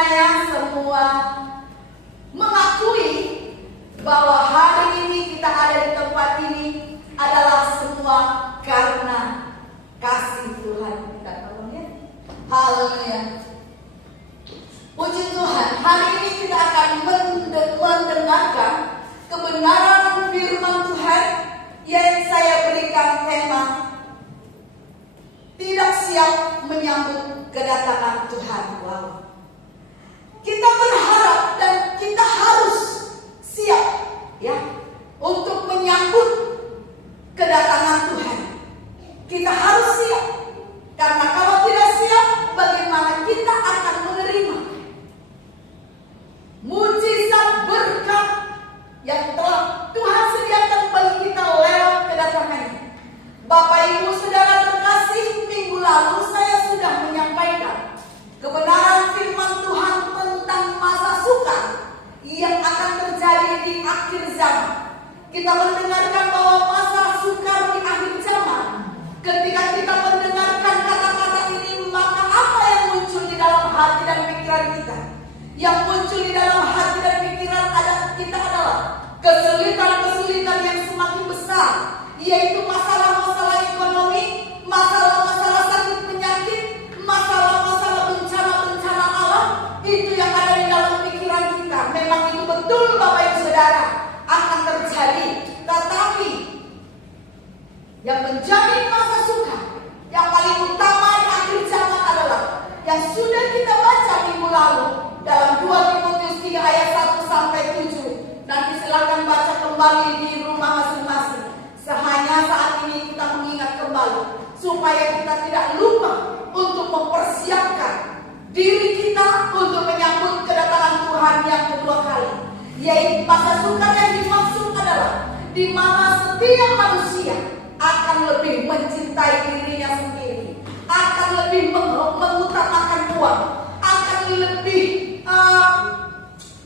saya semua mengakui bahwa hari ini kita ada di tempat ini adalah semua karena kasih Tuhan. Kita tahu ya. Haleluya. Puji Tuhan. Hari ini kita akan mendengarkan kebenaran firman Tuhan yang saya berikan tema tidak siap menyambut kedatangan Tuhan. Wow. Kita berharap dan kita harus siap ya untuk menyambut kedatangan Tuhan. Kita harus siap. Karena kalau tidak siap, bagaimana kita akan menerima mujizat berkat yang telah Tuhan sediakan bagi kita lewat kedatangannya. Bapak Ibu Saudara terkasih, minggu lalu saya sudah menyampaikan kebenaran firman Tuhan tentang masa sukar yang akan terjadi di akhir zaman. Kita mendengarkan bahwa masa sukar di akhir zaman. Ketika kita mendengarkan kata-kata ini, maka apa yang muncul di dalam hati dan pikiran kita? Yang muncul di dalam hati dan pikiran kita adalah kesulitan-kesulitan yang semakin besar, yaitu masalah-masalah ekonomi, masalah-masalah sakit penyakit, masalah-masalah bencana-bencana alam. Itu yang ada di dalam pikiran kita. Memang itu betul Bapak Ibu Saudara akan terjadi. Tetapi yang menjadi masa sukar yang paling utama di akhir zaman adalah yang sudah kita baca minggu lalu dalam 2 Timotius 3 ayat 1 sampai 7. Nanti silakan baca kembali di rumah masing-masing. Sehanya saat ini kita mengingat kembali supaya kita tidak lupa untuk mempersiapkan diri kita untuk menyambut kedatangan Tuhan yang kedua kali. Yaitu masa sukar yang dimaksud adalah di mana setiap manusia akan lebih mencintai dirinya sendiri, akan lebih mengutamakan uang, akan lebih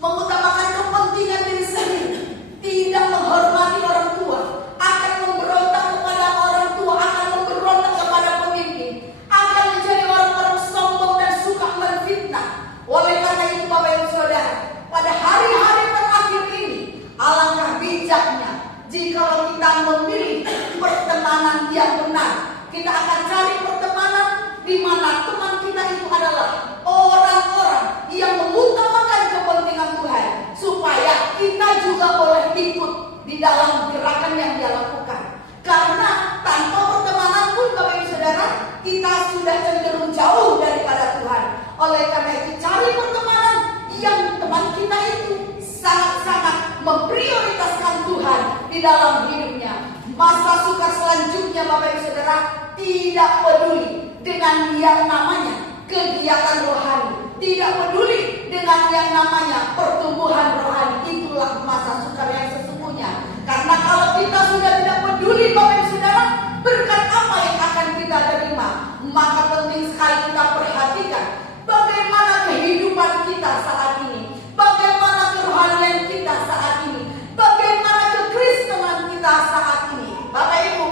mengutamakan kepentingan diri sendiri, tidak menghormati orang tua, akan memberontak kepada orang tua, akan memberontak kepada pemimpin, akan menjadi orang-orang sombong dan suka menfitnah. Oleh karena itu Bapak Ibu Saudara, pada hari-hari terakhir ini alangkah bijaknya jika kita memilih pertemanan yang benar. Kita akan cari pertemanan di mana teman kita itu adalah orang-orang yang mengutamakan kepentingan Tuhan, supaya kita juga boleh ikut di dalam gerakan yang dia lakukan. Karena tanpa pertemanan pun Bapak Ibu Saudara, kita sudah cenderung jauh daripada Tuhan. Oleh karena itu cari pertemanan yang teman kita itu sangat-sangat memprioritaskan Tuhan di dalam hidupnya. Masa sukar selanjutnya Bapak Ibu Saudara tidak peduli dengan yang namanya kegiatan rohani, tidak peduli dengan yang namanya pertumbuhan rohani. Itulah masa sukar yang sesungguhnya. Karena kalau kita sudah tidak peduli Bapak Ibu Saudara, berkat apa yang akan kita terima? Maka penting sekali kita perhatikan bagaimana kehidupan kita saat ini, bagaimana kerohanian kita saat ini, bagaimana kekristenan kita saat ini. Bapak Ibu,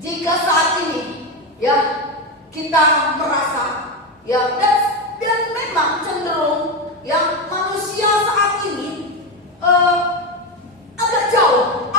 jika saat ini ya kita merasa ya dan memang cenderung ya manusia saat ini agak jauh,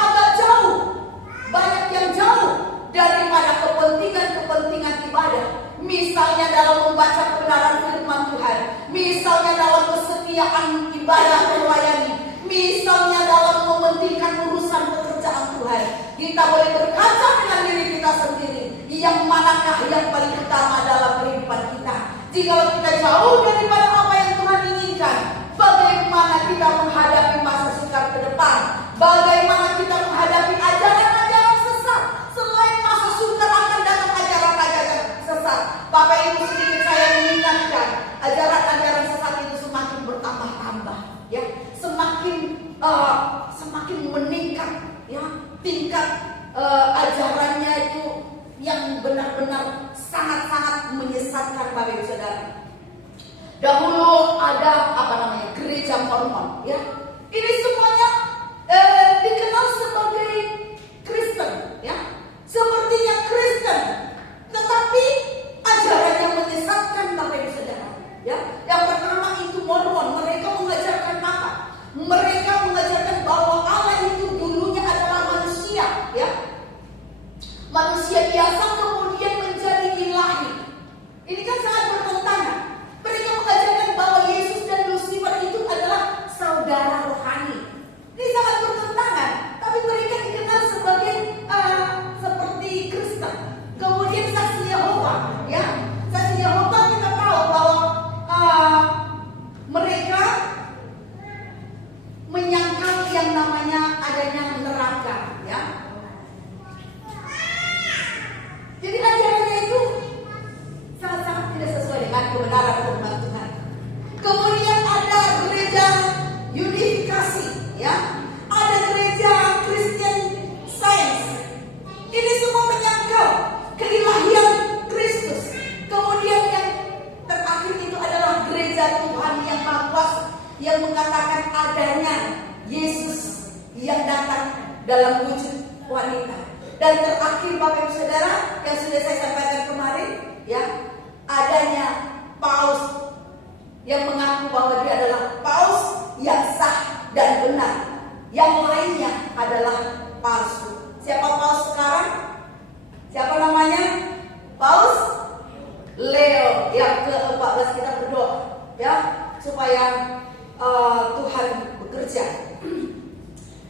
banyak yang jauh daripada kepentingan ibadah. Misalnya dalam membaca kebenaran firman Tuhan, misalnya dalam kesetiaan ibadah melayani, misalnya dalam mementingkan urusan pekerjaan Tuhan. Kita boleh berkaca dengan diri kita sendiri, yang manakah yang paling utama dalam kehidupan kita. Jika kita jauh daripada apa yang Tuhan inginkan, bagaimana kita menghadapi masa sukar ke depan? Bagaimana kita menghadapi ajaran-ajaran sesat? Selain masa sukar akan datang ajaran-ajaran sesat. Bapak Ibu, sedikit saya mengingatkan, ajaran-ajaran sesat itu semakin bertambah-tambah, ya, semakin meningkat, ya, tingkat ajarannya itu yang benar-benar sangat-sangat menyesatkan Bapak Ibu Saudara. Dahulu ada gereja Mormon, ya. Ini semuanya dikenal sebagai Kristen, ya. Sepertinya Kristen, tetapi ajaran yang menyesatkan Bapak Ibu Saudara, ya. Yang pertama ya. Manusia biasa kemudian menjadi ilahi. Ini kan sangat bertentangan. Mereka mengajarkan bahwa Yesus dan Lucifer itu adalah saudara rohani. Ini sangat bertentangan. Tapi mereka dikenal sebagai seperti Kristen. Kemudian saksi Yehova, ya. Saksi Yehova kita tahu bahwa mereka menyangkal yang namanya adanya neraka, ya. Jadi ajarannya itu sangat-sangat tidak sesuai dengan kebenaran firman Tuhan. Kemudian ada gereja unifikasi, ya. Ada gereja Christian Science. Ini semua menyangkal keilahian Kristus. Kemudian yang terakhir itu adalah gereja Tuhan yang Maha Kuasa, yang mengatakan adanya Yesus yang datang dalam wujud wanita. Dan terakhir Bapak Ibu Saudara yang sudah saya sampaikan kemarin, ya, adanya paus yang mengaku bahwa dia adalah paus yang sah dan benar. Yang lainnya adalah palsu. Siapa paus sekarang? Siapa namanya? Paus Leo yang ke-14. Kita berdoa, ya, supaya Tuhan bekerja.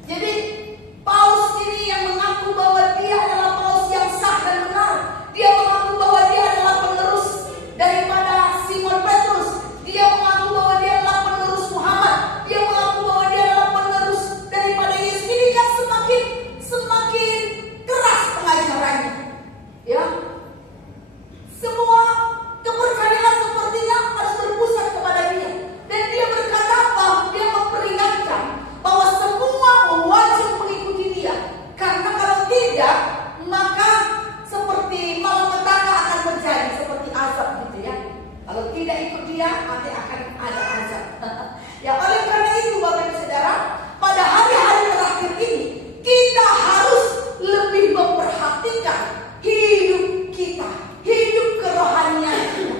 Jadi paus ini yang mengaku bahwa dia adalah paus yang sah dan benar. Dia mengaku bahwa dia adalah penerus daripada Simon Petrus. Dia mengaku bahwa dia adalah penerus Muhammad. Dia mengaku bahwa dia adalah penerus daripada Yesus. Ini kan semakin keras pengajarannya, ya. Semua kepercayaan sepertinya harus berpusat kepada dia. Dan dia berkata apa? Dia memperingatkan bahwa semua wajib mengikuti dia. Karena kalau tidak, maka seperti malapetaka akan terjadi, seperti azab gitu, ya. Kalau tidak ikut dia, nanti akan ada azab. Ya, oleh karena itu Bapak Ibu Saudara, pada hari-hari terakhir ini kita harus lebih memperhatikan hidup kita, hidup kerohanian kita.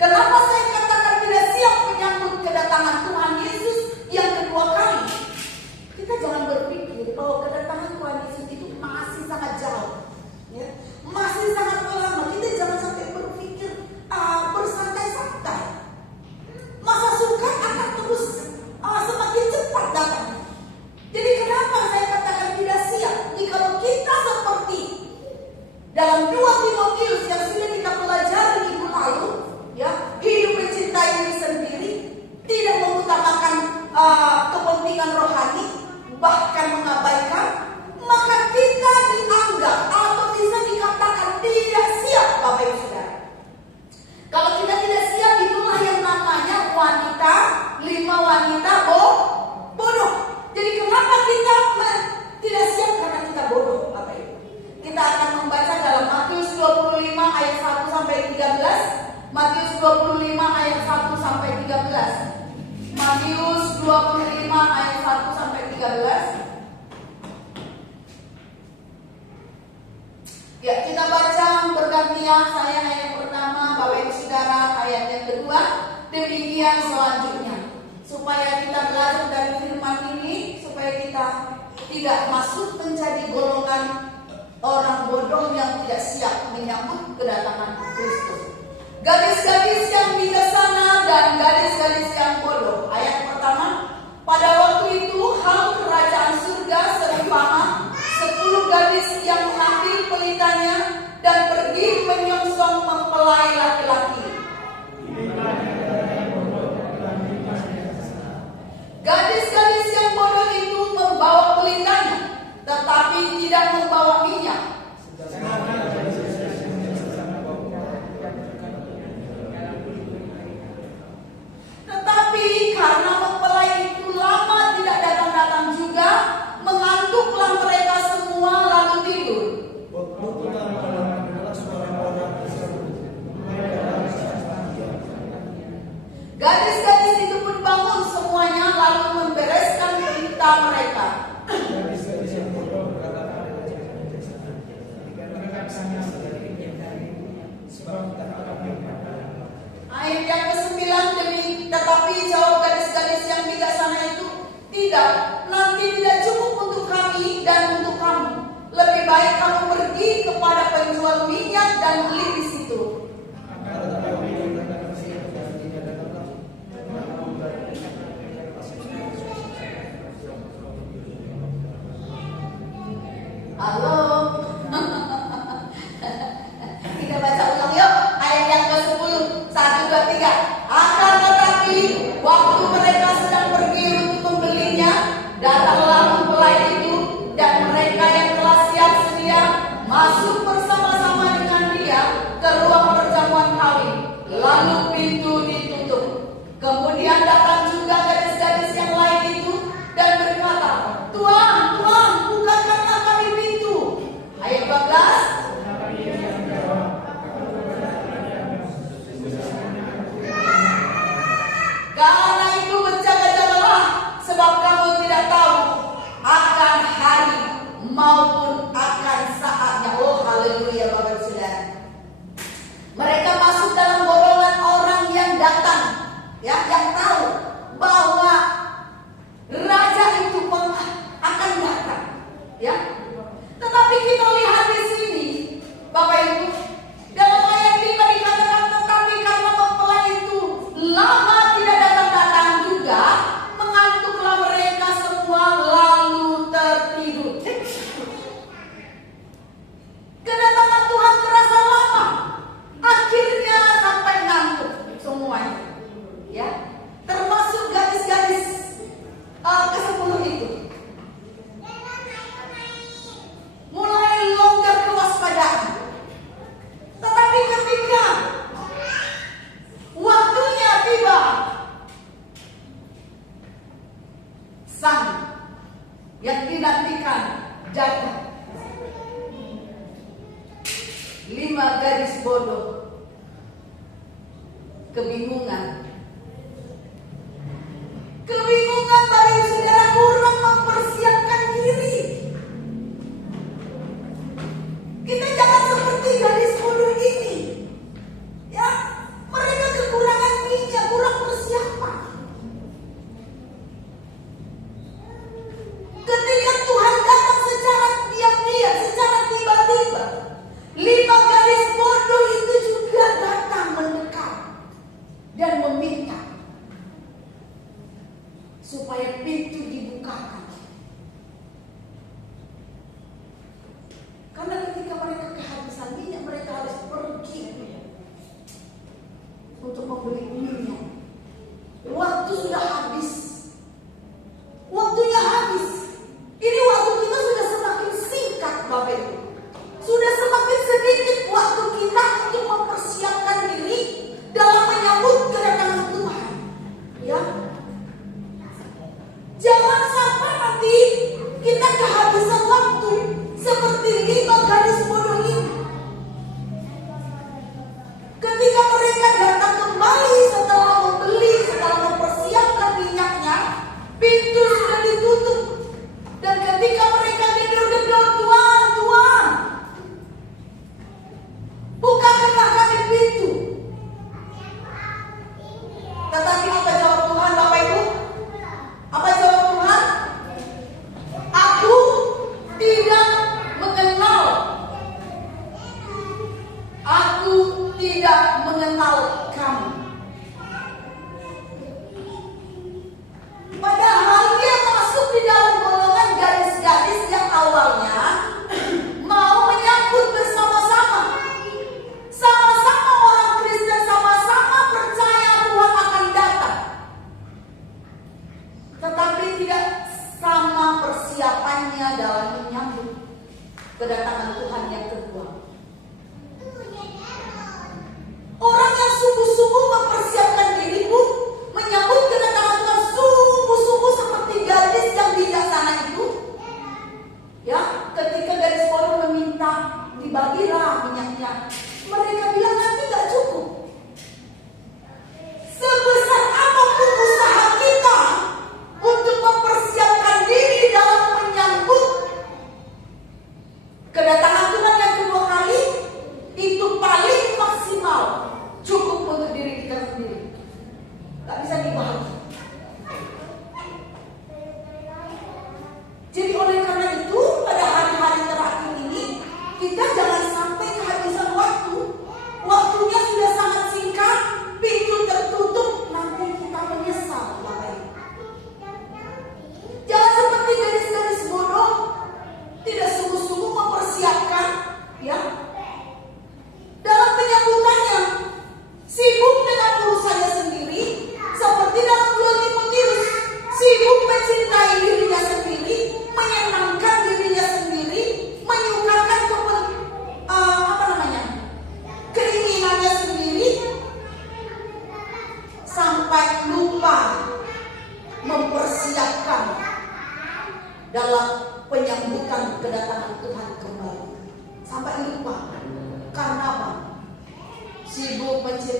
Kenapa saya katakan tidak siap menyambut kedatangan Tuhan Yesus yang kedua kali? Kita jangan berpikir bahwa kedatangan Tuhan Yesus itu masih sangat jauh, ya, masih sangat lama. Kita jangan sampai berpikir bersantai-santai. Masa sukan akan terus semakin cepat datangnya. Jadi kenapa saya katakan tidak siap? Jikalau kita seperti dalam 2 Timotius yang sudah kita pelajari minggu lalu, ya, hidup mencintai diri sendiri, tidak mengutamakan kepentingan rohani, bahkan mengabaikan, maka kita dianggap atau bisa dikatakan tidak siap, Bapak Ibu Saudara. Kalau kita tidak siap, itulah yang namanya wanita, 5 wanita bodoh. Jadi kenapa kita tidak siap? Karena kita bodoh, Bapak Ibu. Kita akan membaca dalam Matius 25 ayat 1 sampai 13. Matius 25 ayat 1 sampai 13. Matius 25 ayat 1 sampai 13. Ya, kita baca bergantian. Saya ayat yang pertama, Bapak Ibu Saudara ayat yang kedua. Demikian selanjutnya, supaya kita belajar dari firman ini, supaya kita tidak masuk menjadi golongan orang bodoh yang tidak siap menyambut kedatangan Kristus. Gadis-gadis yang bijaksana dan gadis-gadis yang bodoh. Ayat pertama, pada waktu itu hal kerajaan surga serumpama 10 gadis yang mengambil pelitanya dan pergi menyongsong mempelai laki-laki. Gadis-gadis yang bodoh itu membawa pelitanya, tetapi tidak membawa minyak. Tetapi karena mempelai itu lama tidak datang-datang juga, mengantuklah mereka semua lalu tidur. Gadis-gadis itu pun bangun semuanya lalu membereskan pelita mereka. Ayat yang ke-9, tetapi jawab gadis-gadis yang bijaksana itu, tidak, nanti tidak cukup untuk kami dan untuk kamu. beli di situ. Halo. Kita baca ulang yuk ayat yang ke-10. 1, 2, 3. Akan tetapi waktu mereka sedang pergi untuk membelinya, datanglah mempelai itu, dan mereka yang telah siap sedia masuk bersama-sama dengan dia ke ruang perjamuan kawin. Lalu pintu ditutup. Kemudian datang juga gadis-gadis yang lain itu dan berkata, Tuhan, Tuhan, bukakanlah kami pintu. Ayat 14. Karena itu berjaga-jagalah, sebab kamu tidak tahu akan hari maupun akan saatnya. Oh haleluya Bapak Saudara. Mereka masuk dalam golongan orang yang datang, ya, yang tahu bahwa raja itu akan datang, ya. Tetapi kita lihat di sini, Bapak Ibu, dalam ayat 5 dikatakan, tetapi karena mempelai itu lama tidak datang-datang juga, mengantuklah mereka semua lalu tertidur. Kedatangan Tuhan terasa lama, akhirnya sampai ngantuk semuanya, ya, termasuk gadis-gadis ke-10 itu. Mulai longgar kewaspadaan. Tetapi ketika waktunya tiba, sang yang dinantikan datang. 5 gadis bodoh kebingungan Bapak Ibu Saudara, kurang mempersiapkan diri. Kita jangan seperti gadis bodoh ini, ya. Mereka kekurangan minyak, kurang persiapan. Ketika Tuhan datang secara diam-diam, secara tiba-tiba, 5 gadis bodoh itu juga datang mendekat dan meminta supaya pintu dibukakan. Karena ketika mereka kehabisan minyak, mereka harus pergi untuk membeli minyak. Waktu sudah habis. Waktunya habis. Ini waktu kita sudah semakin singkat, Bapak Ibu. Sudah semakin sedikit waktu kita untuk mempersiapkan diri dalam menyambut kedatangan Tuhan. Ya. Jangan sampai nanti kita kehabisan waktu seperti 5 gadis bodoh ini. Ketika mereka datang kembali setelah membeli, setelah mempersiapkan minyaknya, pintu sudah ditutup. Dan ketika mereka gedor-gedor, Tuhan, Tuhan, bukakanlah kami pintu. Tetapi apa jawab Tuhan, Bapak Ibu? Apa jawab Tuhan? Aku tidak mengenal. Aku tidak mengenal kamu. Padahal dia masuk di dalam golongan gadis-gadis yang awalnya mau menyambut bersama-sama. Sama-sama orang Kristen, sama-sama percaya Tuhan akan datang. Tetapi tidak sama persiapannya dalam menyambut kedatangan Tuhan yang kedua. Orang yang sungguh-sungguh mempersiapkan diri pun menyambut kedatangan Tuhan sungguh-sungguh seperti gadis yang bijaksana itu. Ya, ketika gadis bodoh meminta dibagilah minyaknya, mereka bilang nanti gak cukup. Sebesar apapun usaha kita untuk mempersiapkan diri dalam menyambut kedatangan Tuhan yang kedua kali, itu paling maksimal cukup untuk diri kita sendiri. Gak bisa dibagi. Jadi oleh karena itu pada hari-hari terakhir ini kita jangan sampai kehabisan waktu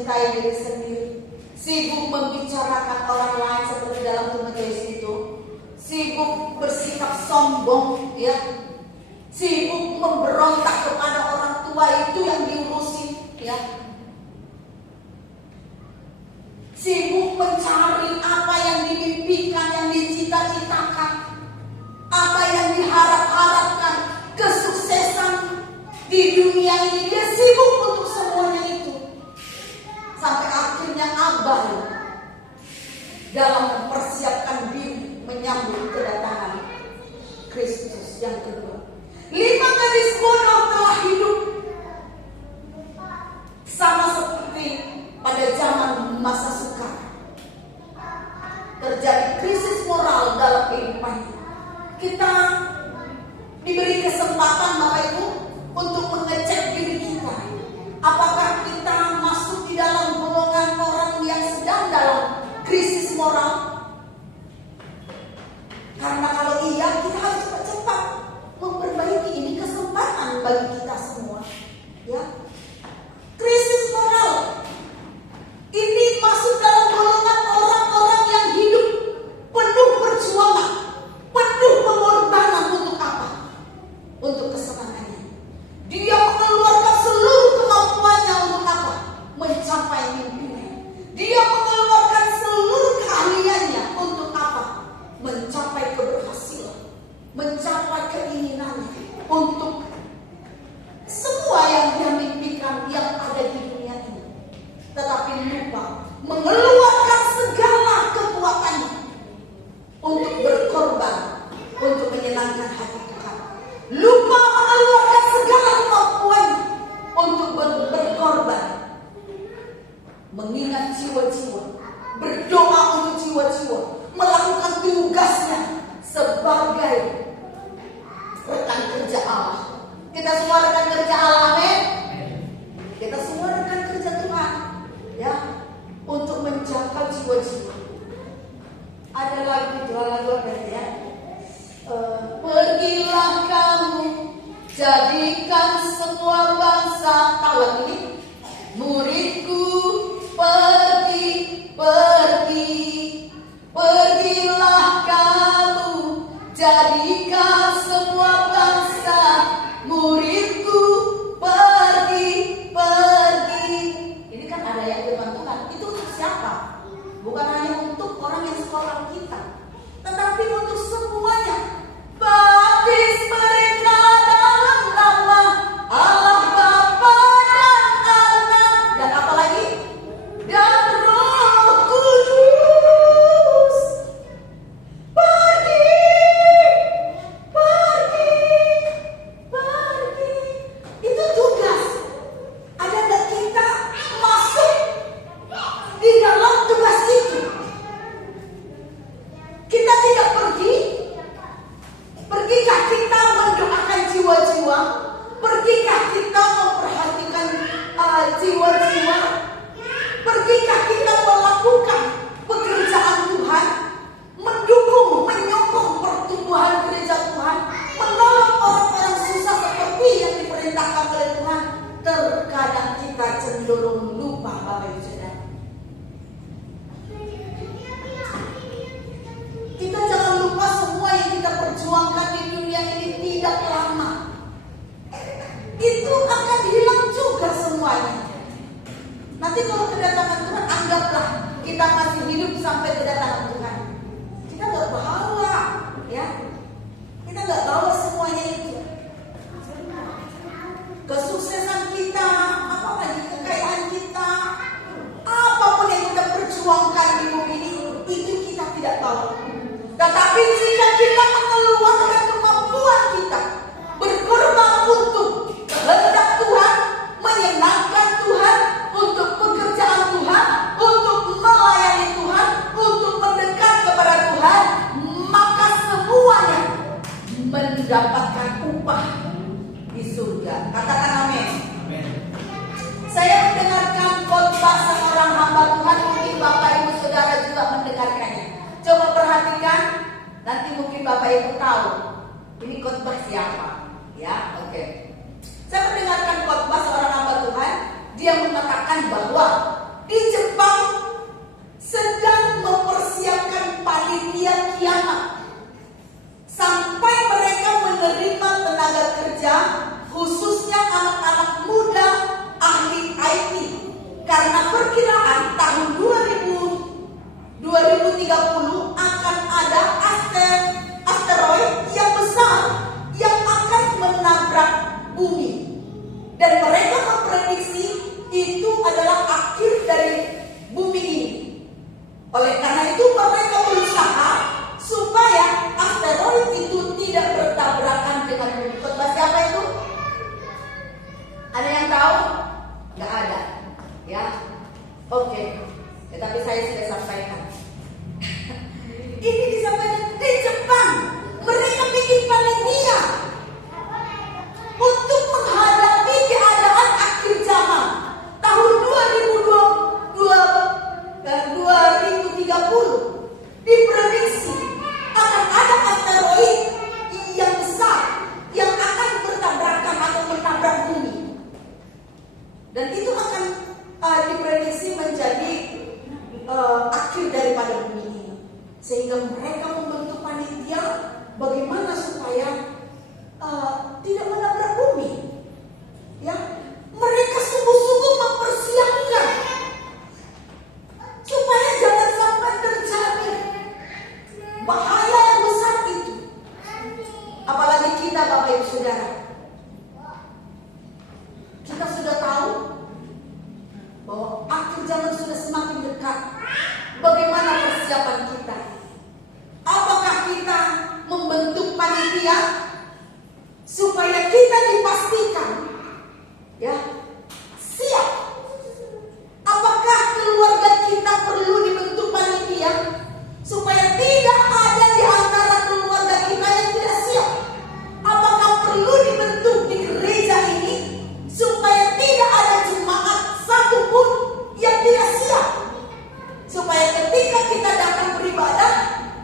mencintai diri sendiri, sibuk membicarakan orang lain seperti dalam Timotius itu, sibuk bersikap sombong, ya, sibuk memberontak kepada orang tua itu yang diurusin, ya, sibuk mencari apa yang dimimpikan, yang dicita-citakan, apa yang diharap-harapkan, kesuksesan di dunia ini. Dia sibuk untuk semuanya itu, sampai akhirnya abai dalam mempersiapkan diri menyambut kedatangan Kristus yang kedua. 5 gadis bodoh telah hidup sama seperti pada zaman masa sukar. Terjadi krisis moral dalam kehidupan kita. Diberi kesempatan Bapak Ibu untuk mengecek diri kita, apakah kita masuk di dalam golongan orang yang sedang dalam krisis moral. Karena kalau iya, kita harus cepat-cepat memperbaiki. Ini kesempatan bagi kita semua, ya. Krisis moral ini masuk dalam golongan orang-orang yang hidup penuh perjuangan, penuh pengorbanan. Untuk apa? Untuk kesenangannya. Dia mengeluarkan seluruh kemampuannya untuk apa? Mencapai mimpinya. Dia mengeluarkan seluruh keahliannya untuk apa? Mencapai keberhasilan, mencapai keinginannya, untuk semua yang dia mimpikan yang ada di dunia ini. Tetapi lupa mengeluarkan segala kekuatannya untuk berkorban, untuk menyenangkan hati Tuhan. Lupa mengeluarkan segala kemampuannya untuk berkorban, mengingat jiwa-jiwa, berdoa untuk jiwa-jiwa, melakukan tugasnya sebagai rekan kerja Allah. Kita semua rekan kerja Allah, amin. Kita semua rekan kerja Tuhan, ya, untuk menjaga jiwa-jiwa. Ada lagu, dua lagu ya. Pergilah kamu, jadikan semua bangsa. Tahu lagu ini? Muridku, pergi, pergi. Pergilah kamu, jadikan semua bangsa. Muridku, pergi, pergi. Ini kan ada yang firman Tuhan. Itu untuk siapa? Bukan hanya untuk orang yang sekolah kita, tetapi untuk semuanya. Baptis mereka dalam nama Allah Bapa dan Anak dan apa lagi? Dan Roh Kudus. Pergi, pergi, pergi. Itu tugas. Ada nggak kita masuk di dalam tugas itu? Kita tidak pergi. Pergikah kita mendoakan jiwa-jiwa? Pergikah kita memperhatikan jiwa-jiwa? Pergikah kita melakukan pekerjaan Tuhan? Mendukung, menyokong pertumbuhan gereja Tuhan? Menolong orang-orang susah seperti yang diperintahkan oleh Tuhan? Terkadang kita cenderung lupa, Bapak Ibu Saudara. Kita jangan lupa semua yang kita perjuangkan di dunia ini tidak lama. Itu akan hilang juga semuanya. Nanti kalau kedatangan Tuhan, anggaplah kita masih hidup sampai kedatangan Tuhan. Kita nggak bawa, ya. Kita nggak bawa semuanya itu. Kesuksesan kita, apalagi kekayaan kita, apapun yang kita perjuangkan di bumi ini, itu kita tidak bawa. Tetapi jika kita mengeluarkan kemampuan kita, berkorban untuk kehendak Tuhan, menyenangkan Tuhan, untuk pekerjaan Tuhan, untuk melayani Tuhan, untuk mendekat kepada Tuhan, maka semuanya mendapatkan upah di surga. Katakan amin. Saya mendengarkan khotbah seorang hamba Tuhan, mungkin Bapak Ibu Saudara juga mendengarkannya. Coba perhatikan, nanti mungkin Bapak Ibu tahu ini khotbah siapa, ya. Oke. Saya mendengarkan khotbah seorang hamba Tuhan. Dia mengatakan bahwa bumi. Dan mereka memprediksi itu adalah akhir dari bumi ini. Oleh karena itu mereka berusaha supaya asteroid itu tidak bertabrakan dengan bumi. Khotbah siapa itu? Ada yang tahu? Nggak ada, ya. Oke, tetapi saya sudah sampaikan. Ini disampaikan di Jepang. Mereka bikin panitia untuk menghadapi keadaan akhir zaman tahun 2030. Diprediksi akan ada asteroid yang besar yang akan bertabrakan atau menabrak bumi. Dan itu akan diprediksi menjadi akhir daripada bumi ini. Sehingga mereka membentuk panitia bagaimana supaya tidak menabrak bumi. Ya, mereka sungguh-sungguh mempersiapkan supaya jangan sampai terjadi bahaya yang besar itu. Apalagi kita, Bapak Ibu Saudara, kita sudah tahu bahwa akhir zaman sudah semakin dekat. Bagaimana persiapan kita? Apakah kita membentuk panitia supaya kita dipastikan ya siap? Apakah keluarga kita perlu dibentuk panitia supaya tidak ada di antara keluarga kita yang tidak siap? Apakah perlu dibentuk di gereja ini supaya tidak ada jemaat satupun yang tidak siap? Supaya ketika kita datang beribadah,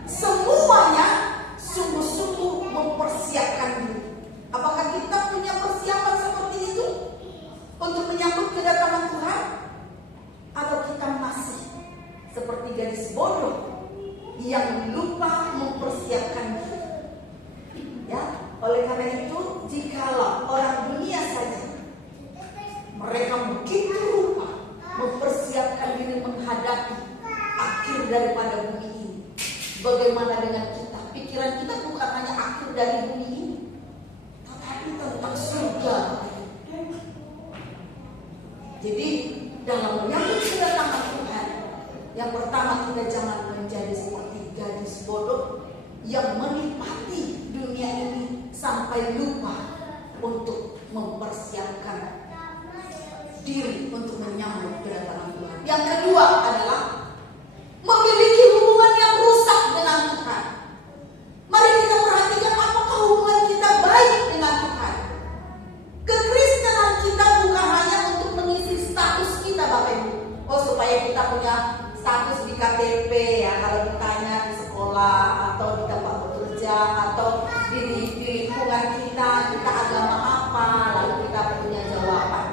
semuanya sungguh-sungguh mempersiapkan diri. Apakah kita punya persiapan seperti itu untuk menyambut kedatangan Tuhan? Atau kita masih seperti gadis bodoh yang lupa mempersiapkan diri? Ya, oleh karena itu, jikalau orang dunia saja mereka begitu lupa mempersiapkan diri menghadapi akhir daripada bumi ini, bagaimana dengan kita? Pikiran kita bukan hanya akhir dari bumi ini, tetapi tentang surga. Jadi dalam menyambut kedatangan Tuhan, yang pertama kita jangan menjadi seperti gadis bodoh yang menikmati dunia ini sampai lupa untuk mempersiapkan diri untuk menyambut kedatangan Tuhan. Yang kedua adalah memiliki hubungan yang rusak dengan Tuhan. Mari kita perhatikan apakah hubungan kita baik dengan Tuhan. Kekristenan kita bukan hanya untuk mengisi status kita, Bapak Ibu. Oh, supaya kita punya status di KTP ya, kalau ditanya di sekolah atau di tempat bekerja atau di lingkungan kita agama apa, lalu kita punya jawaban.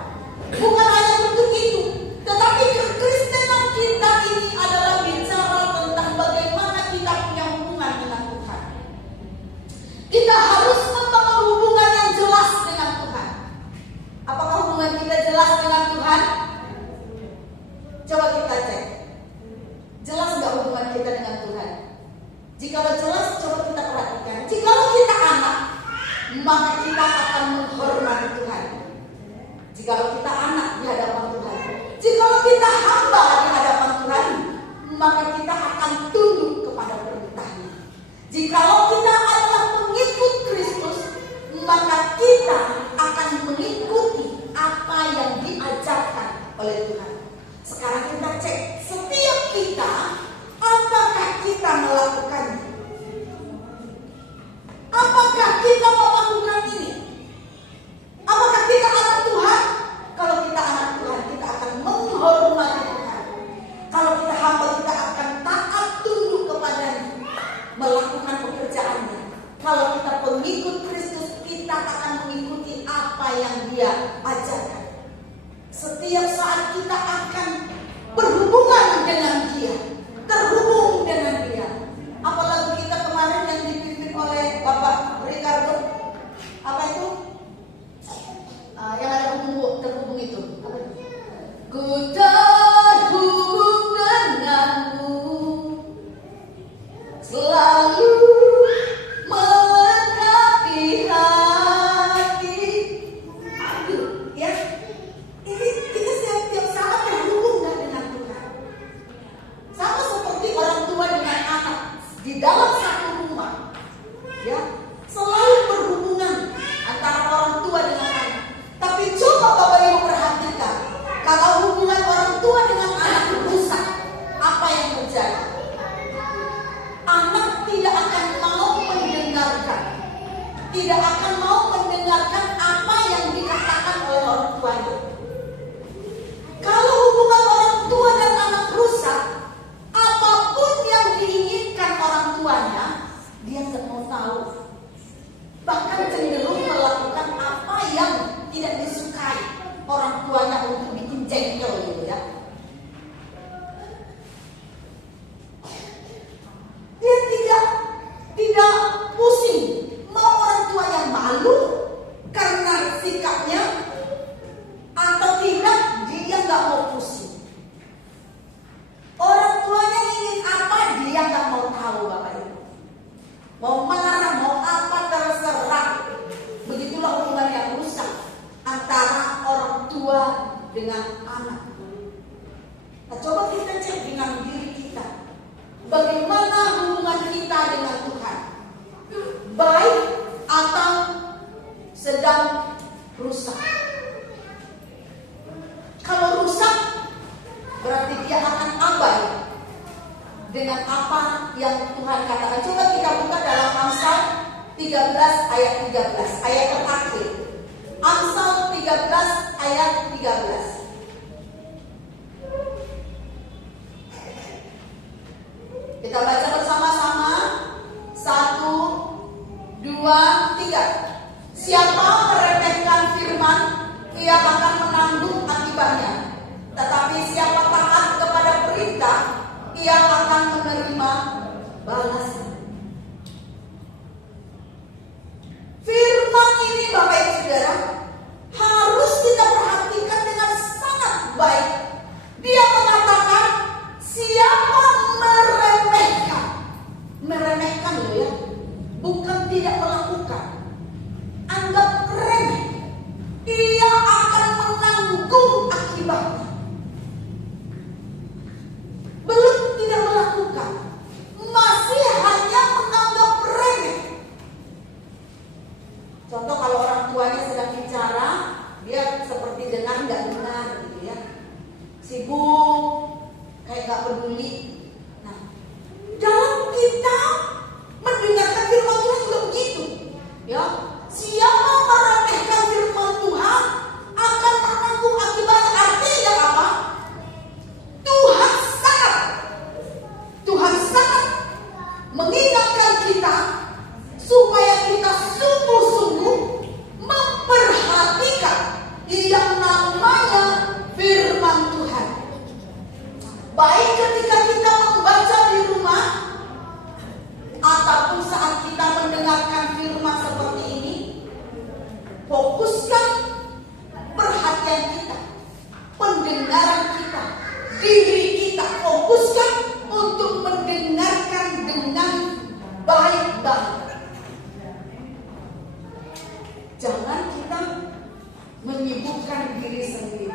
Bukan hanya untuk itu, tetapi kekristenan kita ini adalah bicara tentang bagaimana kita punya hubungan dengan Tuhan. Kita harus membangun hubungan yang jelas dengan Tuhan. Apakah hubungan kita jelas dengan Tuhan? Coba kita cek. Jelas nggak hubungan kita dengan Tuhan? Jikalau jelas, coba kita perhatikan. Jikalau kita anak, maka kita akan menghormati Tuhan. Jikalau kita anak di hadapan Tuhan, jikalau kita hamba di hadapan Tuhan, maka kita akan tunduk kepada perintahnya. Jikalau kita adalah pengikut Kristus, maka kita akan mengikuti apa yang diajarkan oleh Tuhan. Sekarang kita cek setiap kita, apakah kita melakukannya? Apakah kita melakukan ini? Apakah kita anak Tuhan? Kalau kita anak Tuhan, kita akan menghormati Tuhan. Kalau kita hamba, kita akan taat tunduk kepadanya, melakukan pekerjaannya. Kalau kita pengikut Kristus, kita akan mengikuti apa yang Dia ajarkan. Setiap saat kita akan berhubungan dengan Dia, terhubung dengan Dia. Apalagi kita kemarin yang dipimpin oleh Bapak Ricardo, apa itu? Yang ada terhubung itu. Ku terhubung denganmu, selalu melengkapi hati. orang tuanya untuk bikin jengkel gitu ya. Dia tidak pusing. Mau orang tuanya malu karena sikapnya atau tidak, dia nggak mau pusing. Orang tuanya ingin apa, dia nggak mau tahu Bapak Ibu. Mau marah, mau apa, terserah. Begitulah hubungan yang rusak antara orang tua dengan anak. Nah, coba kita cek dengan diri kita. Bagaimana hubungan kita dengan Tuhan? Baik atau sedang rusak? Kalau rusak, berarti dia akan abai dengan apa yang Tuhan katakan. Coba kita buka dalam Amsal 13 ayat 13, ayat terakhir. Amsal 13 ayat 13. Kita baca bersama-sama. 1, 2, 3. Siapa meremehkan firman, ia akan menanggung akibatnya. Tetapi siapa taat kepada perintah, ia akan menerima balasan. Firman ini Bapak Ibu Saudara harus kita perhatikan dengan sangat baik. Dia mengatakan siapa meremehkan loh ya, bukan tidak melakukan, anggap remeh, ia akan menanggung akibatnya. Belum tidak melakukan, masih hanya menganggap remeh. Contoh kalau orang tuanya sedang bicara, dia seperti dengar nggak dengar gitu ya, sibuk kayak nggak peduli. Nah, dalam kita mendengarkan firman Tuhan juga begitu ya. Siapa meremehkan firman Tuhan akan menanggung akibatnya. Artinya apa? Tuhan sangat mengingatkan kita supaya kita sungguh-sungguh memperhatikan yang namanya firman Tuhan. Baik ketika kita membaca di rumah ataupun saat kita mendengarkan firman seperti ini, fokuskan perhatian kita, pendengaran kita, diri kita, fokuskan untuk mendengarkan dengan baik-baik. Jangan kita menyibukkan diri sendiri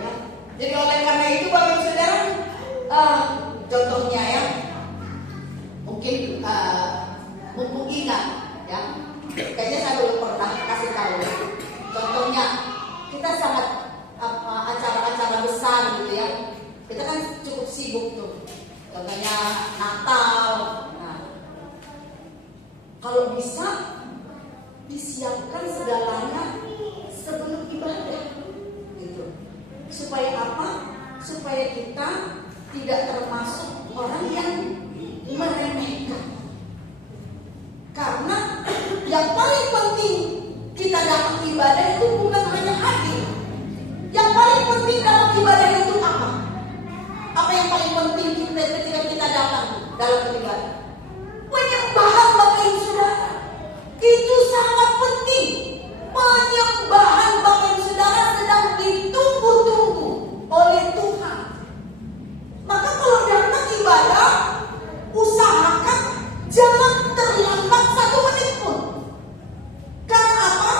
ya. Jadi oleh karena itu Bapak Ibu Saudara, contohnya ya, mungkin mumpung ingat ya, kayaknya saya belum pernah kasih tahu. Contohnya kita sangat acara-acara besar gitu ya, kita kan cukup sibuk tuh. Contohnya Natal. Nah, kalau bisa disiapkan segalanya sebelum ibadah gitu. Supaya apa? Supaya kita tidak termasuk orang yang meremehkan. Karena yang paling penting kita dalam ibadah itu bukan hanya hadir. Yang paling penting dalam ibadah itu apa? Apa yang paling penting ketika kita datang dalam ibadah? Penyembahan Bapak Ibu Saudara. Itu sangat penting. Penyembahan Bapak Ibu Saudara sedang ditunggu-tunggu oleh Tuhan. Maka kalau datang ibadah, usahakan jangan terlambat 1 menit pun. Karena apa?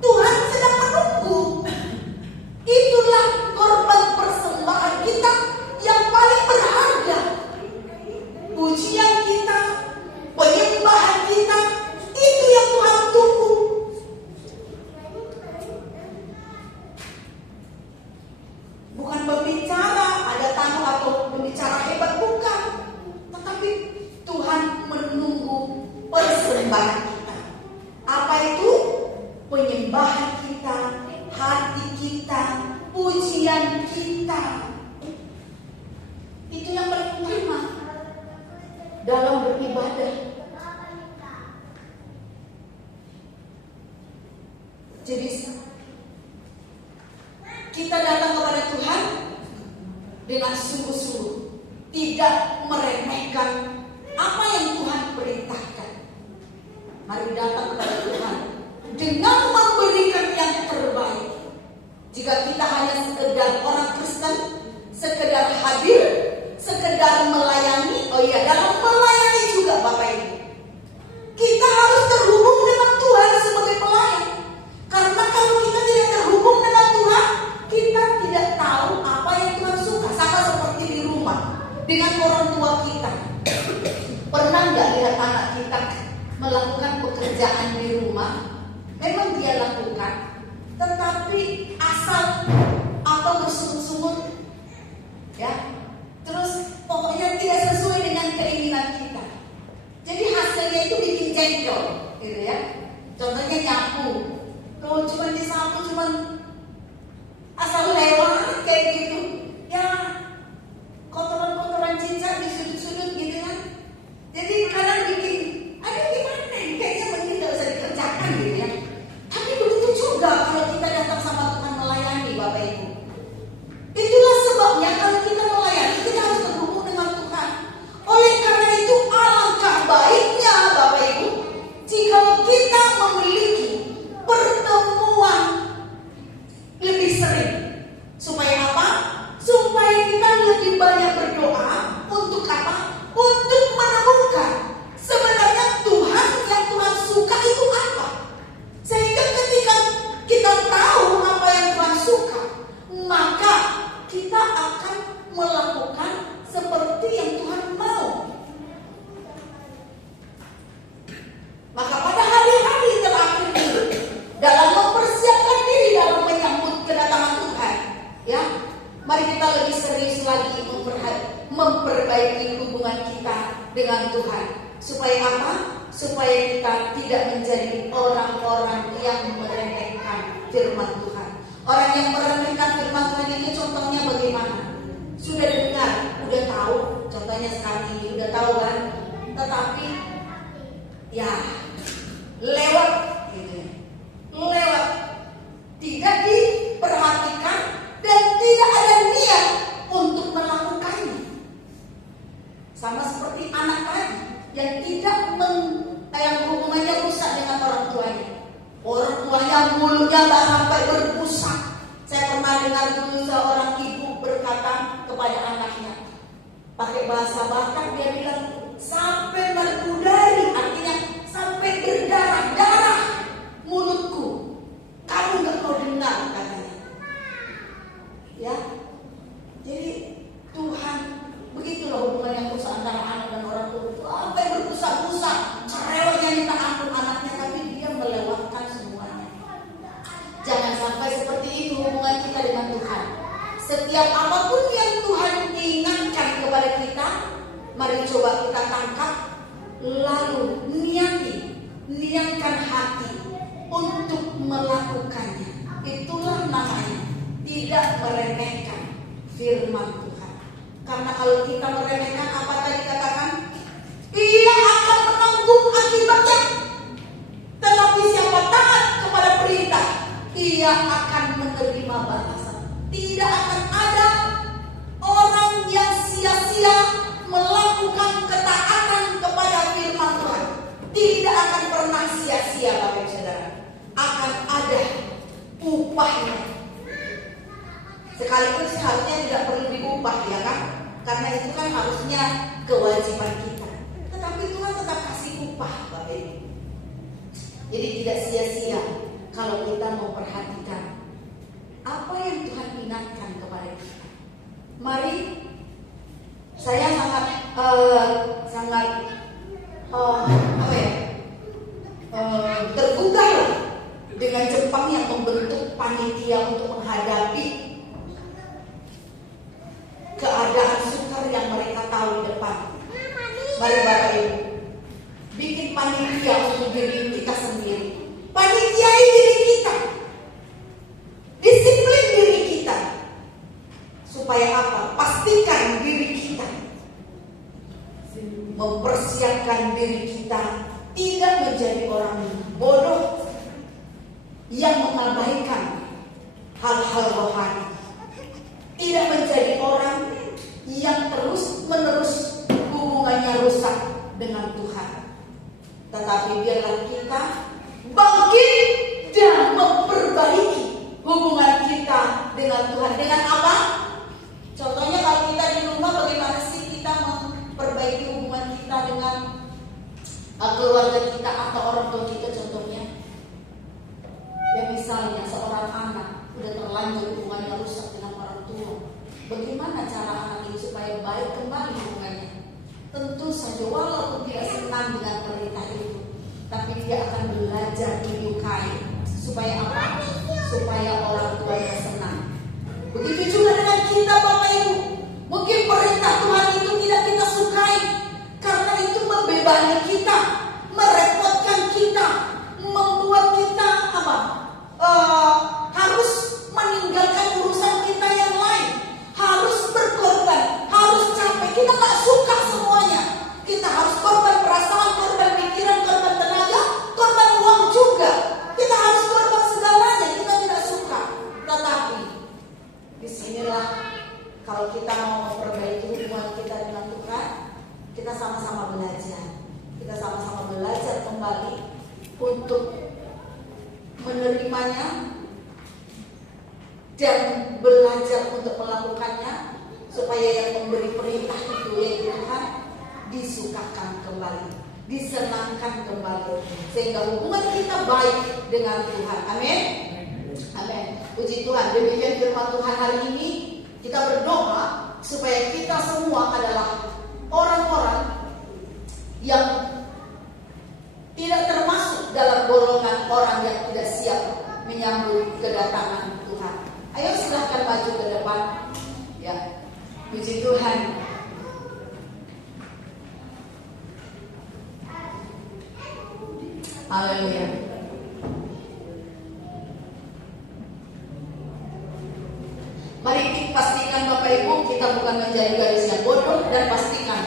Tuhan sedang menunggu. Itulah korban persembahan kita yang paling berharga. Pujian kita, penyembahan kita, itu yang Tuhan tunggu. Bukan berbicara ada tamu atau berbicara hebat, bukan. Tetapi Tuhan menunggu persembahan kita. Apa itu? Penyembahan kita, hati kita, pujian kita. Itu yang paling utama dalam beribadah. Jadi kita datang kepada Tuhan dengan sungguh-sungguh, tidak meremehkan apa yang Tuhan perintahkan. Mari datang kepada Tuhan dengan memberikan yang terbaik. Jika kita hanya sekedar orang Kristen, sekedar hadir, sekedar melayani, oh iya, dalam melayani juga Bapak Ibu, kita harus terhubung dengan Tuhan sebagai pelayan. Karena kalau kita tidak terhubung dengan Tuhan, kita tidak tahu apa yang Tuhan suka. Sama seperti di rumah dengan orang tua kita. Pernah nggak lihat anak kita melakukan pekerjaan di rumah? Memang dia lakukan, tetapi asal atau bersungut-sungut, ya, terus pokoknya tidak sesuai dengan keinginan kita. Jadi hasilnya itu bikin jengkel, gitu ya. Contohnya nyapu, kalau cuma disapu cuma asal lewat kayak gitu, ya kotoran-kotoran cincang di sudut-sudut gitu kan. Jadi kadang bikin, aduh gimana nih, kayaknya mending gak usah dikerjakan gitu ya. Tapi begitu juga kalau kita datang sama Tuhan melayani Bapak Ibu. Itulah sebabnya kalau kita melayani, kita harus terhubung dengan Tuhan. Oleh karena itu alangkah baiknya Bapak Ibu, jika kita memiliki pertemuan lebih sering. Supaya apa? Supaya kita lebih banyak berdoa. Untuk apa? Untuk menemukan sebenarnya Tuhan yang Tuhan suka itu apa. Sehingga ketika kita tahu apa yang Tuhan suka, maka kita akan melakukan seperti yang Tuhan mau. Maka pada hari-hari terakhir ini, dalam mempersiapkan diri dalam menyambut kedatangan Tuhan, ya, mari kita lebih serius lagi memperbaiki hubungan kita dengan Tuhan. Supaya apa? Supaya kita tidak menjadi orang-orang yang meremehkan firman Tuhan. Orang yang meremehkan firman Tuhan itu contohnya bagaimana? Sudah dengar, udah tahu, contohnya sekarang ini udah tahu kan? Tetapi ya lewat gitu ya. Lewat, tidak diperhatikan dan tidak ada niat untuk melakukannya. Sama seperti anak tadi yang tidak yang hubungannya rusak dengan orang tuanya. Orang tuanya mulutnya tak sampai berbusa. Saya pernah dengar dulu seorang ibu berkata kepada anaknya, pakai bahasa Batak, dia bilang sampai berudari, artinya sampai berdarah-darah mulutku. Kamu nggak mau dengar katanya. Ya, jadi Tuhan begitulah hubungan yang rusak antara anak dan orang tua. Sampai berbusa-busa, cerewetnya minta ampun anaknya, tapi dia melewatkan semuanya. Jangan sampai seperti itu hubungan kita dengan Tuhan. Setiap apapun yang Tuhan ingatkan kepada kita, mari coba kita tangkap, lalu niatkan hati untuk melakukannya. Itulah namanya tidak meremehkan firman Tuhan. Karena kalau kita meremehkan, apa tadi katakan? Ia akan menanggung akibatnya. Tetapi siapa taat kepada perintah, ia akan menerima balasan. Tidak akan ada orang yang sia-sia melakukan ketaatan kepada firman Tuhan. Tidak akan pernah sia-sia Bapak Saudara. Akan ada upahnya. Sekalipun seharusnya tidak perlu diubah, ya kan? Karena itu kan harusnya kewajiban kita. Tetapi Tuhan tetap kasih upah Bapak Ibu. Jadi tidak sia-sia kalau kita memperhatikan apa yang Tuhan ingatkan kepada kita. Mari, saya sangat tergugah dengan Jepang yang membentuk panitia untuk menghadapi keadaan sukar yang mereka tahu di depan. Mari Bapak Ibu, bikin panitia untuk diri kita sendiri. Panitiai diri kita, disiplin diri kita. Supaya apa? Pastikan diri kita, mempersiapkan diri kita tidak menjadi orang bodoh yang mengabaikan hal-hal rohani. Tidak menjadi orang yang terus-menerus hubungannya rusak dengan Tuhan. Tetapi biarlah kita bangkit dan memperbaiki hubungan kita dengan Tuhan. Dengan apa? Contohnya kalau kita di rumah, bagaimana sih kita memperbaiki hubungan kita dengan keluarga kita atau orang tua kita contohnya? Ya misalnya seorang anak udah terlanjur hubungannya rusak dengan orang tua. Bagaimana cara anak ini supaya baik kembali hubungannya? Tentu saja walaupun tidak senang dengan perintah itu, tapi dia akan belajar menyukai. Supaya apa? Supaya orang tuanya senang. Begitu juga dengan kita Bapak Ibu. Mungkin perintah Tuhan itu tidak kita sukai, karena itu membebani kita, merepotkan kita, membuat kita apa? Harus meninggalkan urusan kita yang lain, harus berkorban, harus capek. Kita nggak suka semuanya. Kita harus korban perasaan, korban pikiran, korban tenaga, korban uang juga. Kita harus korban segalanya. Kita tidak suka. Tetapi disinilah kalau kita mau memperbaiki hubungan kita dengan Tuhan, kita sama-sama belajar. Kita sama-sama belajar kembali untuk menerimanya dan belajar untuk melakukannya, supaya yang memberi perintah itu yaitu Tuhan disukakan kembali, disenangkan kembali, sehingga hubungan kita baik dengan Tuhan. Amin. Amin. Puji Tuhan. Demikian firman Tuhan hari ini. Kita berdoa supaya kita semua adalah orang-orang yang tidak termasuk dalam golongan orang yang tidak siap menyambut kedatangan Tuhan. Ayo silahkan maju ke depan. Ya, puji Tuhan. Haleluya. Mari pastikan Bapak Ibu, kita bukan menjadi gadis yang bodoh, dan pastikan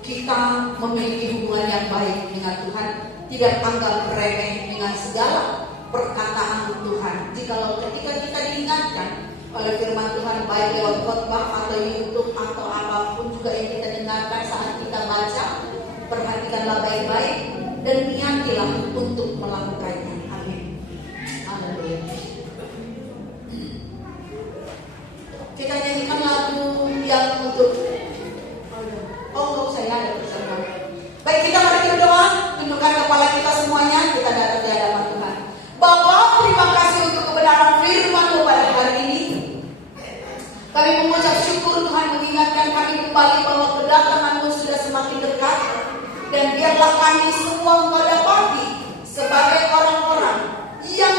kita memiliki hubungan yang baik dengan Tuhan. Tidak anggap remeh dengan segala perkataan Tuhan. Jikalau ketika kita diingatkan oleh firman Tuhan, baik lewat khotbah atau YouTube atau apapun juga yang kita dengarkan saat kita baca, perhatikanlah baik-baik dan niatilah untuk melakukannya. Amin. Haleluya. Kita nyanyikan lagu yang untuk saya ada bersama. Baik, kita mari berdoa, tundukkan kepala kita semuanya, kita datang di hadapan Tuhan. Bapa, terima kasih untuk kebenaran firman-Mu pada hari ini. Kami mengucap syukur Tuhan, mengingatkan kami kembali bahwa kedatangan-Mu sudah semakin dekat. Dan biarlah kami semua Engkau dapati sebagai orang-orang yang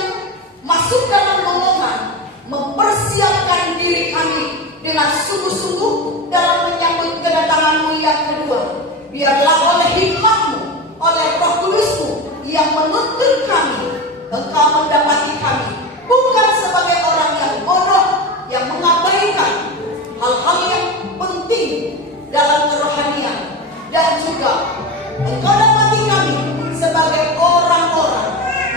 masuk dalam golongan mempersiapkan diri kami dengan sungguh-sungguh dalam menyambut kedatangan-Mu yang kedua. Biarlah oleh hikmat-Mu, oleh Roh Kudus-Mu yang menuntun kami, Engkau mendapati kami bukan sebagai orang yang bodoh, yang mengabaikan hal-hal yang penting dalam kerohanian, dan juga Engkau dapati kami sebagai orang-orang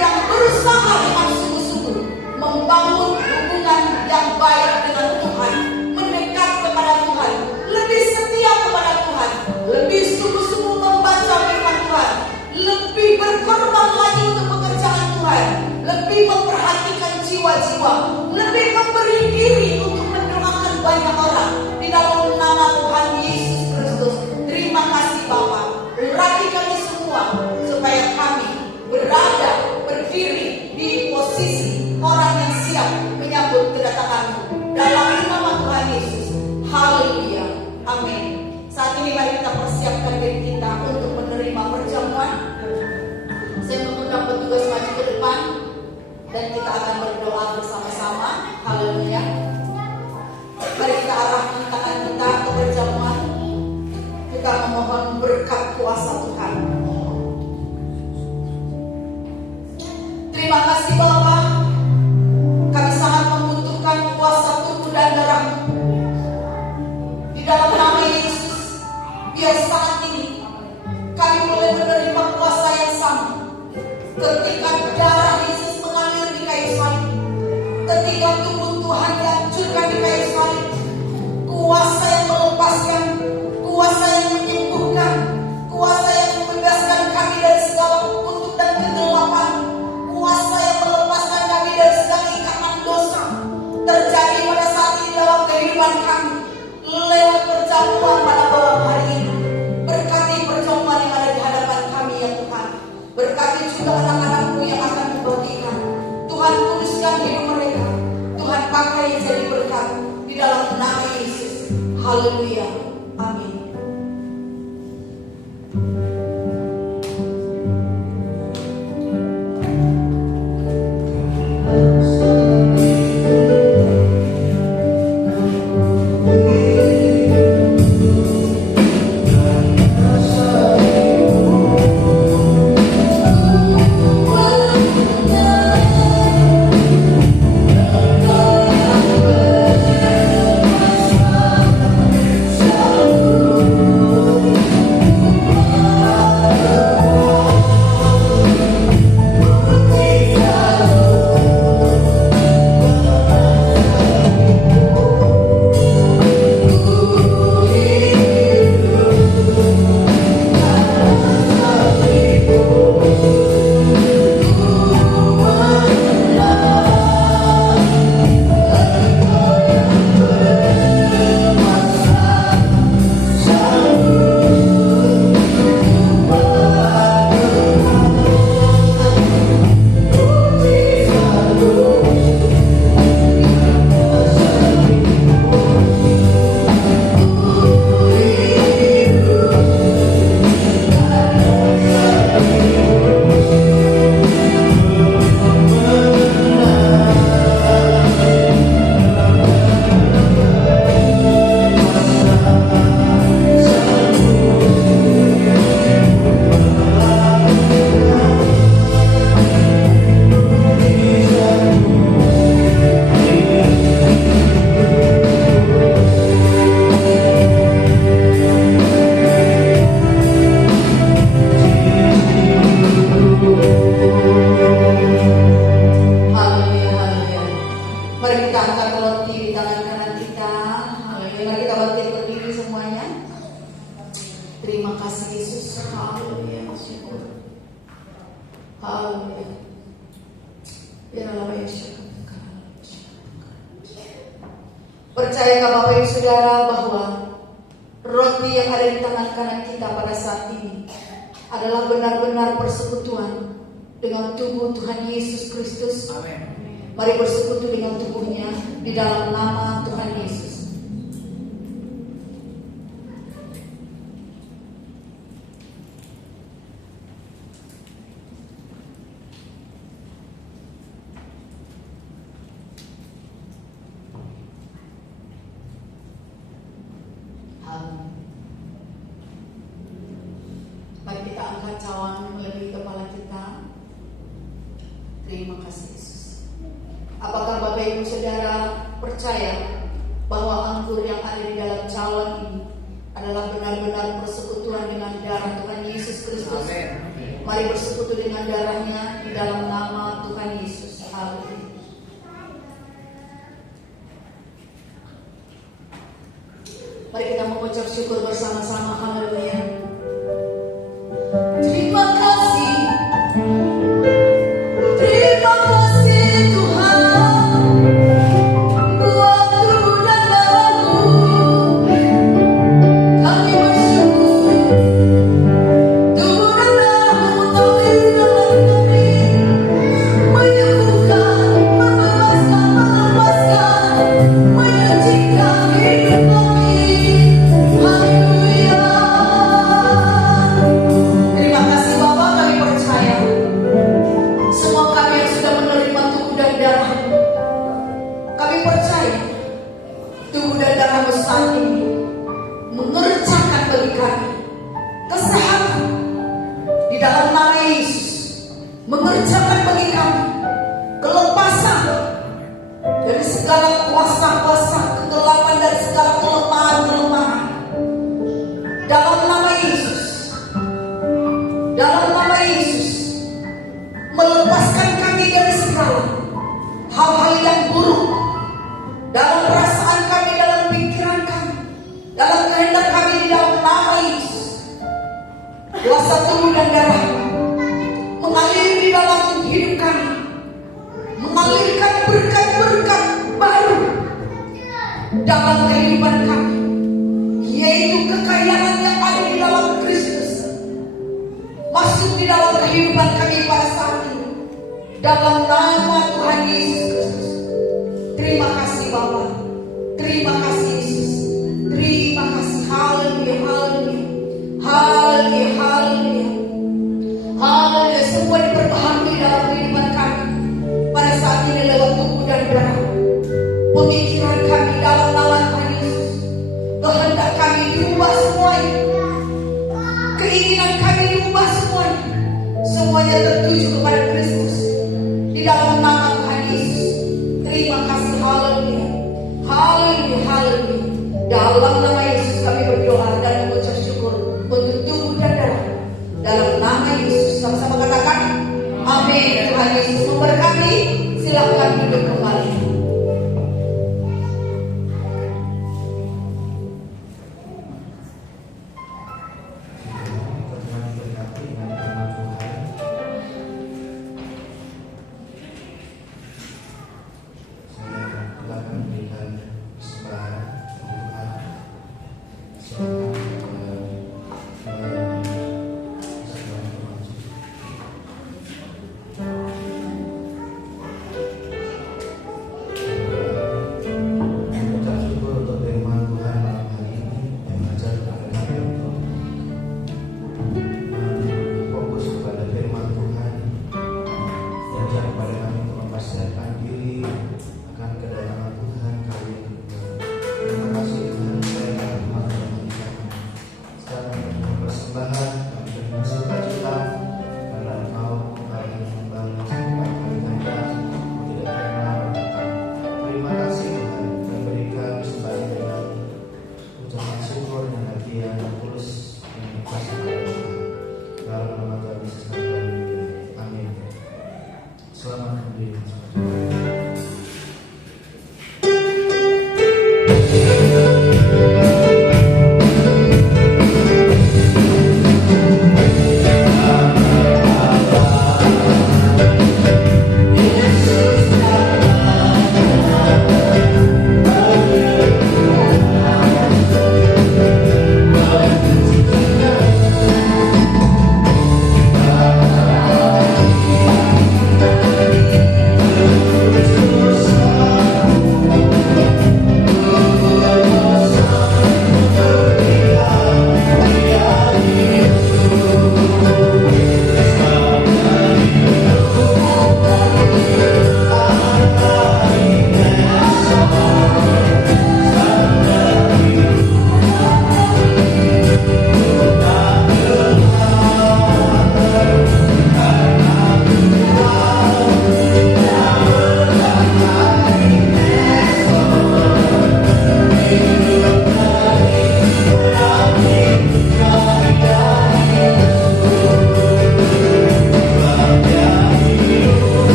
yang berusaha dengan sungguh-sungguh membangun hubungan yang baik dengan Tuhan, mendekat kepada Tuhan, lebih setia kepada Tuhan, lebih sungguh-sungguh membaca firman Tuhan, lebih berkorban lagi untuk pekerjaan Tuhan, lebih memperhatikan jiwa-jiwa, lebih memberi diri untuk mendoakan banyak orang di dalam nama Tuhan Yesus Kristus. Terima kasih Bapa. Urati kami semua supaya kami berada, berdiri di posisi orang yang siap menyambut kedatangan-Mu dalam nama Tuhan Yesus. Haleluya. Amin. Saat ini mari kita persiapkan diri kita untuk menerima perjamuan. Saya mengundang petugas maju ke depan dan kita akan berdoa bersama-sama. Haleluya. Mari kita arahkan tangan kita ke perjamuan. Kita memohon berkat kuasa Tuhan. Terima kasih Bapa. Kami sangat membutuhkan kuasa tubuh dan darah-Mu. Di dalam nama Yesus, biar saat ini kami boleh menerima kuasa yang sama. Ketika darah Yesus mengalir di kayu salib, firman kami lewat perjamuan pada malam hari ini. Berkati perjamuan yang ada di hadapan kami ya Tuhan. Berkati juga anak-anak-Mu yang akan membagikan. Tuhan, tuliskan hidup mereka. Tuhan, pakai jadi berkat di dalam nama Yesus. Haleluya. Amin. Percayakah Bapak Ibu Saudara bahwa roti yang ada di tangan kanan kita pada saat ini adalah benar-benar persekutuan dengan tubuh Tuhan Yesus Kristus. Amin. Mari bersekutu dengan tubuhnya di dalam nama Tuhan Yesus. Mari kita angkat cawan melebihi kepala kita. Terima kasih Yesus. Apakah Bapak Ibu Saudara percaya bahwa anggur yang ada di dalam cawan ini adalah benar-benar persekutuan dengan darah Tuhan Yesus Kristus? Amin. Mari bersekutu dengan darahnya di dalam nama Tuhan Yesus. Haleluya. Mari kita mengucap syukur bersama-sama. Haleluya. Terima kasih. Terima kasih Tuhan buat tubuh dan darah-Mu. Kami bersyukur tubuh dan darah-Mu mengalir di dalam kami, menyembuhkan, membebaskan, melepaskan, menyucikan hidup kami. Haleluya. Terima kasih Bapa, kami percaya semua kami yang sudah menerima tubuh dan darah-Mu. Kami percaya tubuh dan darah-Mu saat ini mengerjakan bagi kami kesehatan di dalam nama Yesus, mengerjakan bagi kami kelepasan dari segala kuasa-kuasa kegelapan, dari segala kelemahan-kelemahan dalam nama Yesus. Dalam nama Yesus, melepaskan kami dari segala hal-hal yang buruk dalam perasaan kami, dalam pikiran kami, dalam kehendak kami, di dalam nama Yesus. Kuasa tubuh dan darah mengalir di dalam hidup kami, mengalirkan berkat-berkat baru dalam kehidupan kami, yaitu kekayaan yang ada di dalam Kristus masuk di dalam kehidupan kami pada saat ini, dalam nama Tuhan Yesus Kristus. Terima kasih Bapa, terima kasih Yesus, terima kasih. Haleluya, haleluya, haleluya, haleluya, haleluya. Semua diperbaharui dalam kehidupan kami pada saat ini lewat tubuh dan darah. Pemikiran kami dalam nama Tuhan Yesus, kehendak kami diubah semuanya, keinginan kami diubah semuanya, semuanya tertuju kepada Kristus di dalam nama Tuhan Yesus. Terima kasih, haleluya, haleluya, haleluya. Dalam nama Yesus kami berdoa dan mengucap syukur untuk tubuh dan darah. Dalam nama Yesus sama-sama katakan amin. Tuhan Yesus memberkati. Silakan duduk kembali.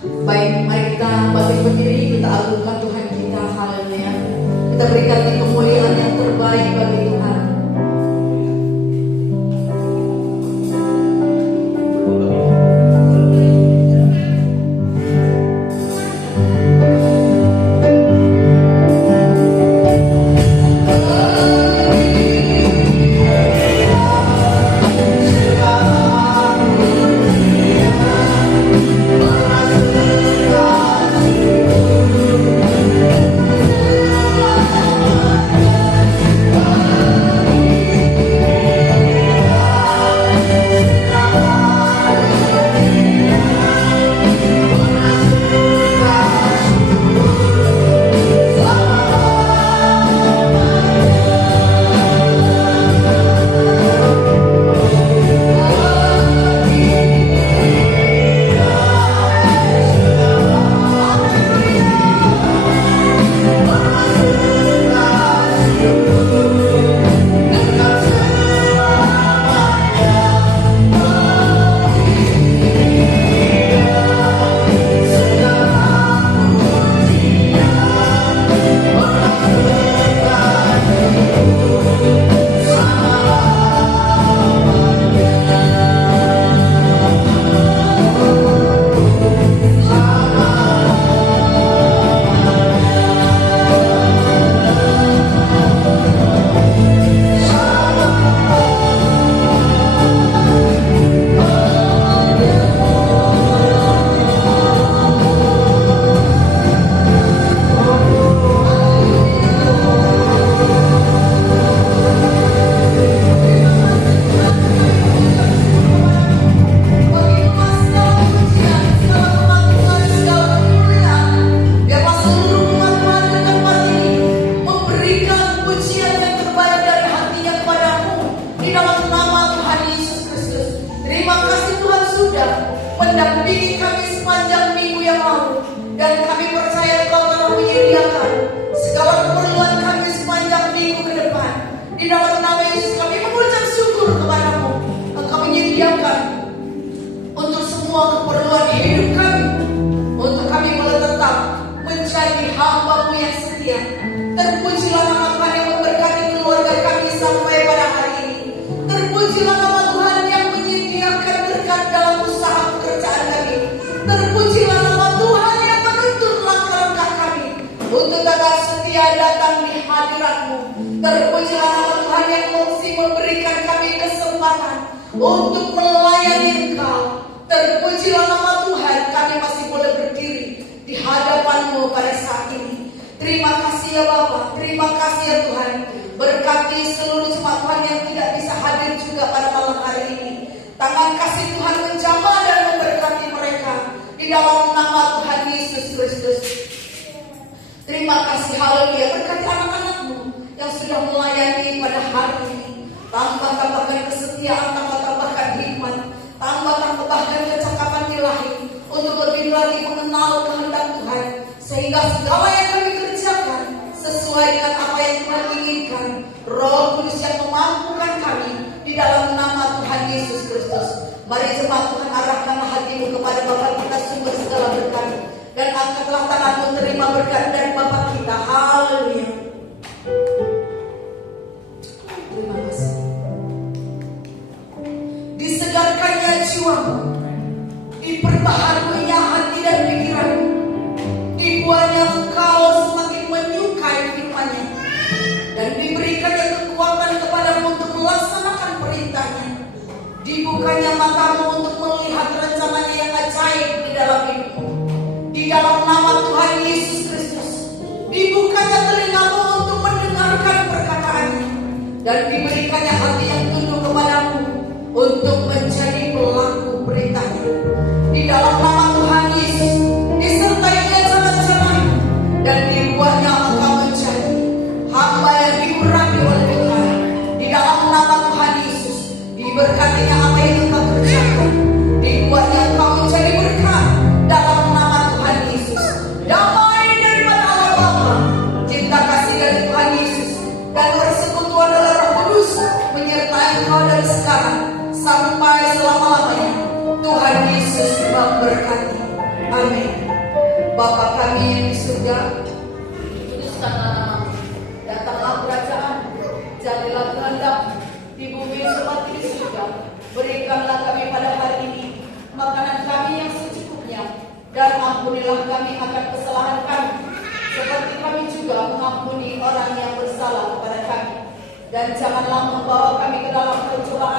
Baik, mari kita bangkit berdiri, kita agungkan Tuhan kita, haleluya. Kita berikan kemuliaan yang terbaik bagi Tuhan. mendampingi kami sepanjang minggu yang lalu. Dan kami percaya Engkau telah menyediakan segala keperluan kami sepanjang minggu ke depan. Di dalam nama Yesus kami mengucap syukur kepada-Mu. Engkau menyediakan untuk semua keperluan hidup kami, untuk kami boleh tetap menjadi hamba-Mu yang setia. Terpujilah nama Tuhan yang memberkati keluarga kami sampai pada hari ini. Terpujilah nama Tuhan yang menyediakan berkat dalam usaha pekerjaan kami. Terpujilah nama Tuhan yang menuntun langkah-langkah kami untuk tetap setia datang di hadirat-Mu. Terpujilah nama Tuhan yang masih memberikan kami kesempatan untuk melayani Engkau. Terpujilah nama Tuhan, kami masih boleh berdiri di hadapan-Mu pada saat ini. Terima kasih ya Bapa, terima kasih ya Tuhan. Berkati seluruh jemaat Tuhan yang tidak bisa hadir juga pada malam hari ini. Tangan kasih Tuhan menjamah dan memberkati mereka di dalam nama Tuhan Yesus Kristus. Terima kasih, haleluya. Berkati anak-anak-Mu yang sudah melayani pada hari ini. Tambahkan kesetiaan, tambahkan hikmat, tambahkan kecakapan ilahi untuk lebih lagi mengenal kehendak Tuhan, sehingga segala yang kami kerjakan sesuai dengan apa yang Tuhan inginkan. Roh Kudus yang memampukan kami di dalam nama Tuhan Yesus Kristus. Mari jemaat Tuhan, arahkanlah hatimu kepada Bapa kita sumber segala berkat, dan angkatlah tanganmu terima berkat dari Bapa kita. Haleluya. Terima kasih. Disegarkannya jiwamu, diperbaharuinya hati dan pikiran, dibuatnya engkau semakin menyukai firman-Nya, dan diberikannya kekuatan kepadamu untuk melaksanakan perintahnya. Dibukanya matamu untuk melihat rencananya yang ajaib di dalam hidupmu. Di dalam nama Tuhan Yesus Kristus, dibukanya telingamu untuk mendengarkan perkataannya, dan diberikannya hati yang tunduk kepadamu untuk menjadi pelaku perintahnya. Di dalam nama Tuhan Yesus, disertainya jalan-jalan, dan dibuatnya engkau menjadi hamba yang diurapi oleh Tuhan. Di dalam nama Tuhan Yesus, diberkatinya apa yang engkau kerjakan, dibuatnya engkau menjadi berkat dalam nama Tuhan Yesus. Damai daripada Allah Bapa, cinta kasih dari Tuhan Yesus, dan persekutuan dari Roh Kudus menyertai engkau dari sekarang sampai selama-lamanya. Tuhan Yesus memberkati. Amin. Bapa kami yang di surga, kuduskanlah nama-Mu. Datanglah kerajaan, jadilah kehendak di bumi seperti di surga. Berikanlah kami pada hari ini makanan kami yang secukupnya, dan ampunilah kami akan kesalahan kami, seperti kami juga mengampuni orang yang bersalah kepada kami. Dan janganlah membawa kami ke dalam pencobaan,